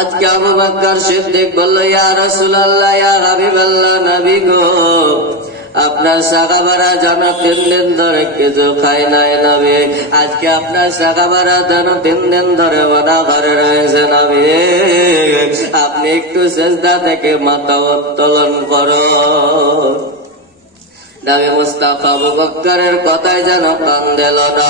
আজকে আবু বকর সিদ্দিক বলল, ইয়া রাসূলুল্লাহ, ইয়া হাবিবাল্লাহ, নবী গো, আপনার সাহাবারা যেন 3 দিন ধরে কিছু খায় নাই নবী। আজকে আপনার সাহাবারা যেন 3 দিন ধরে অনাহারে রয়েছে নবী। আপনি একটু সিজদা থেকে মাথা উত্তোলন করো। নবী মুস্তাফা আবু বকরের কথায় যেন কান দিল না।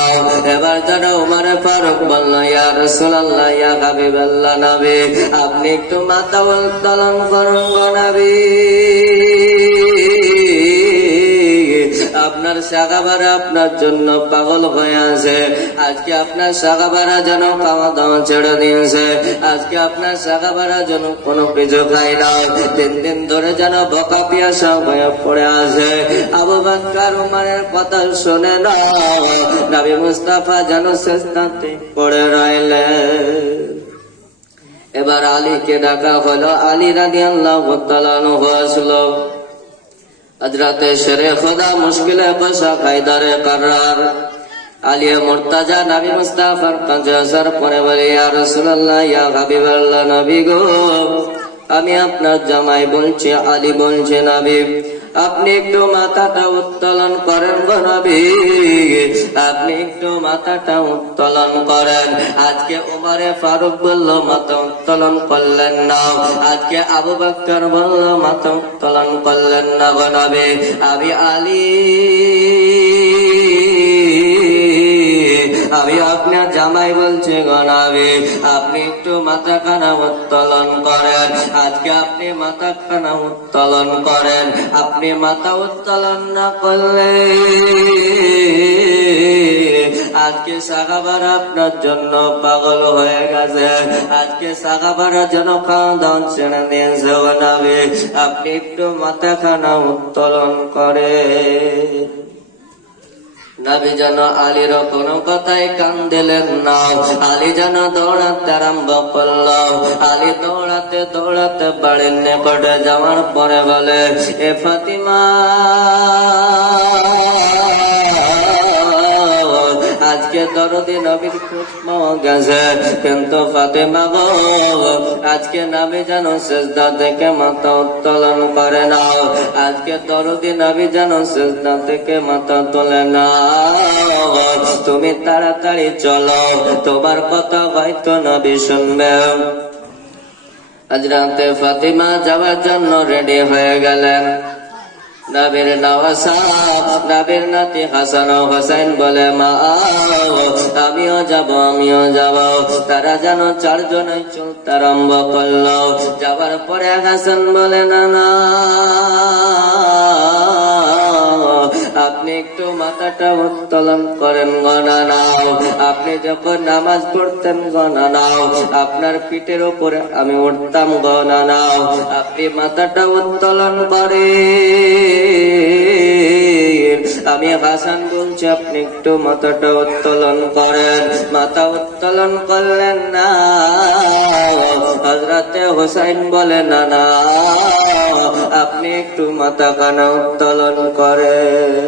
এবার যেন উমর ফারুক বলল, ইয়া রাসূলুল্লাহ, ইয়া হাবিবাল্লাহ, নবী আপনি একটু মাথা উত্তোলন করুন গো নবী। আপনার সাহাবারা আপনার জন্য পাগল হয়ে আছে। আজকে আপনার সাহাবারা যেন খাওয়া দাওয়া ছেড়ে দিয়েছে। আজকে আপনার সাহাবারা যেন কোনো কিছু খায় না। 3 দিন ধরে যেন বকা পিয়াসা হয়ে পড়ে আছে। আবু বকর উমরের কথা শুনে না, নবী মুস্তাফা যেন সিজদাতে পড়ে রইলেন। এবার আলীকে ডাকা হলো। আলী রাদিয়াল্লাহু তাআলা আনহু আসলো। হযরতে শেরে খোদা মুশকিলে কুশা হায়দারে কাররার আলিয়া মুর্তাজা নবী মুস্তাফার কাছে আসার পরে বলে, ইয়া রাসূলুল্লাহ, ইয়া হাবিবাল্লাহ, নবী গো, আমি আপনার জামাই বলছি, আলী বলছে, নবী আপনি একটু মাথাটা উত্তোলন করেন গো নবী, আপনি একটু মাথাটা উত্তোলন করেন। আজকে উমরে ফারুক বলল মাথা উত্তোলন করলেন না। আজকে আবু বকর বলল মাথা উত্তোলন করলেন না গো নবী। আমি আলী, আমি আপনার জামাই বলছি গো নবী, আপনি একটু মাথা খানা উত্তোলন করেন। আজকে আপনি মাথা খানা উত্তোলন করেন। আপনি মাথা উত্তোলন না করলে আজকে সাহাবারা আপনার জন্য পাগল হয়ে গেছে। আজকে সাহাবারা যেন খাওয়া দাওয়া ছেড়ে দিয়েছে গো নবী, আপনি একটু মাথা খানা উত্তোলন করে। নবী যেন আলীর কোনো কথায় কান দিলেন না। আলী যেন দৌড়াতে আরম্ভ করল। আলী দৌড়াতে দৌড়াতে বাড়ির নিকটে যাওয়ার পরে বলে, এ ফাতিমা, আজকে দরদি নবীর খোঁজ পাওয়া গেছে, কিন্তু ফাতিমা গো, আজকে নবী যেন সিজদা থেকে মাথা উত্তোলন করে না। আজকে দরদি নবী যেন সিজদা থেকে মাথা তোলে না। তুমি তাড়াতাড়ি চলো, তোমার কথা হয়তো নবী শুনবে। হযরতে ফাতিমা যাওয়ার জন্য রেডি হয়ে গেলেন। নবীর নওয়াসা, নবীর নাতি হাসান ও হোসেন বলে, মা আমিও যাব, আমিও যাব। তারা যেন 4 জনে চলতে আরম্ভ করল। যাবার পরে হাসান বলে, না না, আপনি একটু মাথাটা উত্তোলন করেন গো নানা। আপনি যখন নামাজ পড়তেন গো নানা, আপনার পিঠের উপরে আমি উঠতাম গো নানা। আপনি মাথাটা উত্তোলন করেন। আমি হাসান বলছি, আপনি একটু মাথাটা উত্তোলন করেন। মাথা উত্তোলন করলেন না। হযরতে হোসেন বলে, না না, আপনি একটু মাথা খানা উত্তোলন করেন।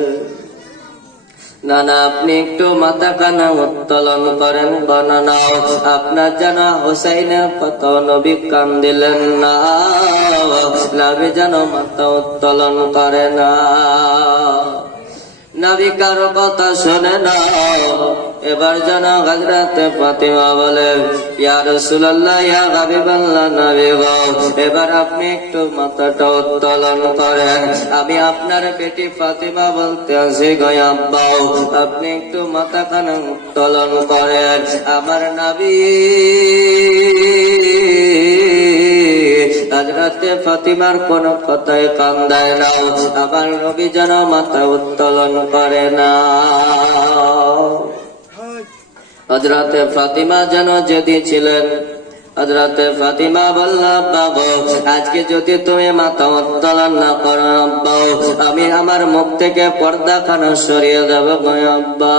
না না, আপনি একটু মাথা খানা উত্তোলন করেন গো নানা। আপনার যেন হোসাইনের কথা নবী কান দিলেন না। নবী যেন মাথা উত্তোলন করে না। নবী কারো কথা শোনে না। এবার যেন হযরতে ফাতিমা বলে, ইয়া রাসূলুল্লাহ, ইয়া হাবিবাল্লাহ, নবী গো, এবার আপনি একটু মাথাটা উত্তোলন করেন। আমি আপনার বেটি ফাতিমা বলতে আছি গো আব্বা, আপনি একটু মাথা খানা উত্তোলন করেন। আমার নবী হযরতে ফাতিমার কোন কথায় কান দেয় না। আমার নবী যেন মাথা উত্তোলন করে না। হযরতে ফাতিমা যেন যেদি ছিলেন। হযরতে ফাতিমা বলল, আব্বা গো, আজকে যদি তুমি মাথা উত্তোলন না করো আব্বা, আমি আমার মুখ থেকে পর্দা খানা সরিয়ে দেব গো আব্বা।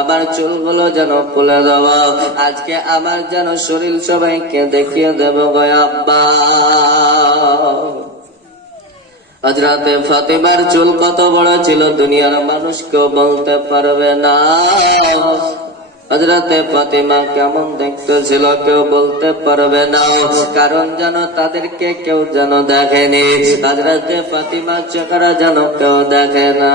আবার চুলগুলো যেন খুলে দেব। আজকে আমার যেন শরীর সবাইকে দেখিয়ে দেব গো আব্বা। হযরতে ফাতিমার চুল কত বড় ছিল দুনিয়ার মানুষ কেউ বলতে পারবে না। হযরতে ফাতিমা কেমন দেখতে ছিল কেউ বলতে পারবে না, কারণ যেন তাদেরকে কেউ যেন দেখেনি। হযরতে ফাতিমার চেহারা যেন কেউ দেখে না।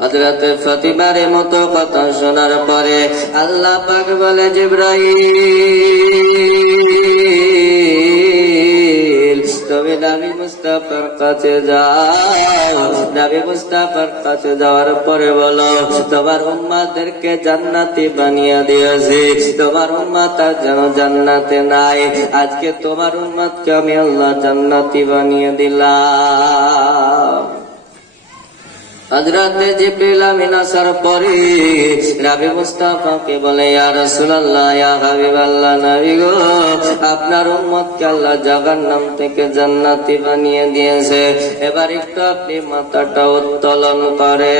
হযরতে ফাতিমার মতো কথা শোনার পরে আল্লাহ পাক বলে, জিবরাইল তুমি নবী মুস্তাফার কাছে যাও। নবী মুস্তাফার কাছে যাওয়ার পরে বলো, তোমার উম্মতদেরকে জান্নাতি বানিয়ে দিয়েছি, তোমার উম্মত আর যেন জান্নাতে নাই। আজকে তোমার উম্মতকে আমি আল্লাহ জান্নাতি বানিয়ে দিলাম। হযরতে জিবরিল আমিন আসার পরে নবী মুস্তাফাকে বলে, ইয়া রাসূলুল্লাহ, ইয়া হাবিবাল্লাহ, নবী গো, আপনার উম্মতকে আল্লাহ জাহান্নাম থেকে জান্নাতি বানিয়ে দিয়েছে। এবার একটু আপনি মাথাটা উত্তোলন করে।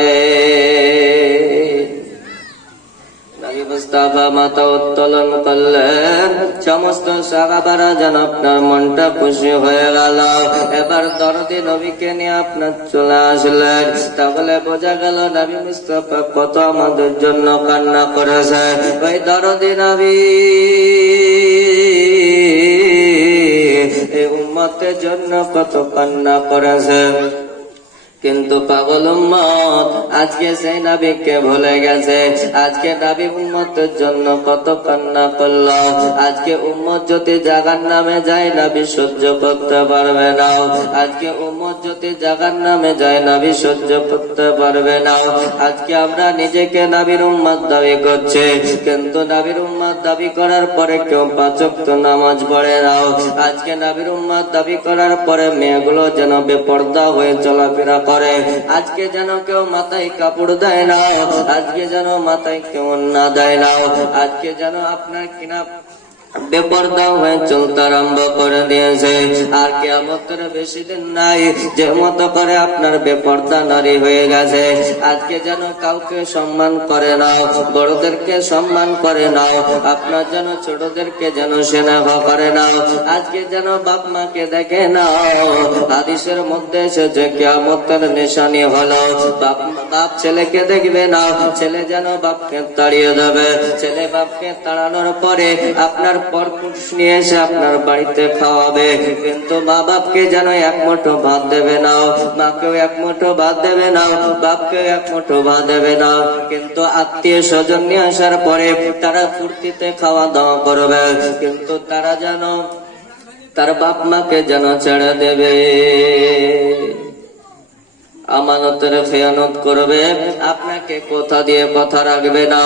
নবী মুস্তাফা মাথা উত্তোলন করলেন। সমস্ত সাহাবারা যেন আপনার মনটা খুশি হয়ে গেল। এবার দরদি নবীকে নিয়ে আপনার চলে আসলেন। তাহলে বোঝা গেল নবী মুস্তাফা কত আমাদের জন্য কান্না করেছে। ওই দরদি নবী এই উম্মতের জন্য কত কান্না করেছে। কিন্তু পাগল উম্মত আজকে সেই নবীকে ভুলে গেছে। আজকে নবী উম্মতের জন্য কত কান্না করল। আজকে উম্মত যদি জাহান্নামে যায় নবী সহ্য করতে পারবে না। আজকে উম্মত যদি জাহান্নামে যায় নবী সহ্য করতে পারবে না। আজকে আমরা নিজেকে নবীর উম্মত দাবি করছি, কিন্তু নবীর উম্মত দাবি করার পরে কেউ 5 ওয়াক্ত নামাজ পড়ে না। আজকে নবীর উম্মত দাবি করার পরে মেয়েগুলো যেন বেপরদা হয়ে চলাফেরা করে। আজকে যেন কেউ মাথায় কাপড় দেয় না, আজকে যেন মাথায় কেউ না দেয় না, আজকে যেন আপনার কিনা বেপরদা হয়ে চলতে আরম্ভ করে দিয়েছে। আর কিয়ামতের বেশি দিন নাই যে মতো করে আপনার বেপরদা নারী হয়ে গেছে। আজকে যেন কাউকে সম্মান করে না, বড়দেরকে সম্মান করে না, আপনার যেন ছোটদেরকে যেন স্নেহ করে না। আজকে যেন বাপ মাকে দেখে না। হাদিসের মধ্যে এসেছে কিয়ামতের নিশানি হলো বাপ ছেলেকে দেখবে না, ছেলে যেন বাপকে তাড়িয়ে দেবে। ছেলে বাপকে তাড়ানোর পরে আপনার পরপুরুষ নিয়ে এসে আপনার বাড়িতে খাওয়াবে, কিন্তু মা বাপকে যেন এক মুঠো ভাত দেবে না, মাকেও এক মুঠো ভাত দেবে না, বাপকেও এক মুঠো ভাত দেবে না। কিন্তু আত্মীয় স্বজন নিয়ে আসার পরে তারা ফুর্তিতে খাওয়া দাওয়া করবে, কিন্তু তারা যেন তার বাপ মাকে যেন ছেড়ে দেবে। আমানতের খেয়ানত করবে, আপনাকে কথা দিয়ে কথা রাখবে না।